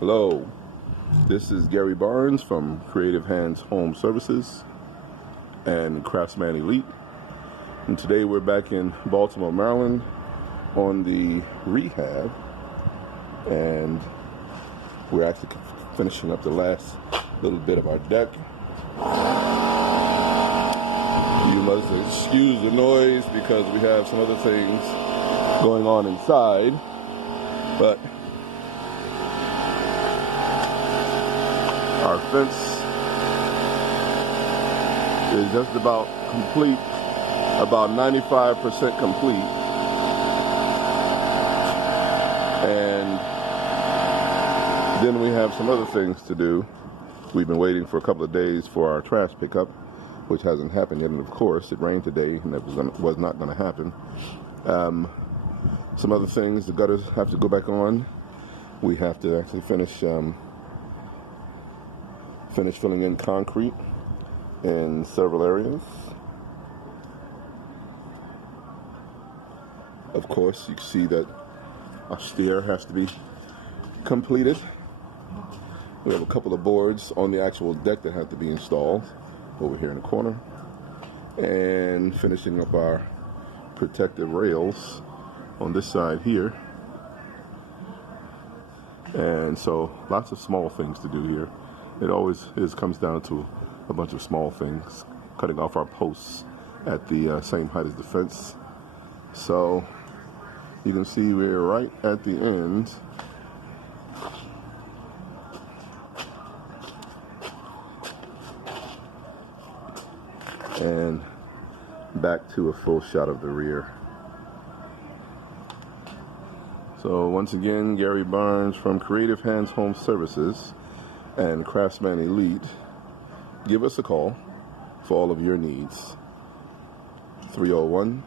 Hello, this is Gary Barnes from Creative Hands Home Services and Craftsman Elite. And today we're back in Baltimore, Maryland on the rehab, and we're actually finishing up the last little bit of our deck. You must excuse the noise because we have some other things going on inside, but our fence is just about complete, about 95% complete. And then we have some other things to do. We've been waiting for a couple of days for our trash pickup, which hasn't happened yet. And of course, it rained today, and that was not going to happen. Some other things, the gutters have to go back on. We have to actually finish filling in concrete in several areas. Of course, you can see that our stair has to be completed. We have a couple of boards on the actual deck that have to be installed over here in the corner, and finishing up our protective rails on this side here. And so lots of small things to do here. It always comes down to a bunch of small things, cutting off our posts at the same height as the fence. So you can see we're right at the end. And back to a full shot of the rear. So once again, Gary Barnes from Creative Hands Home Services and Craftsman Elite. Give us a call for all of your needs. 301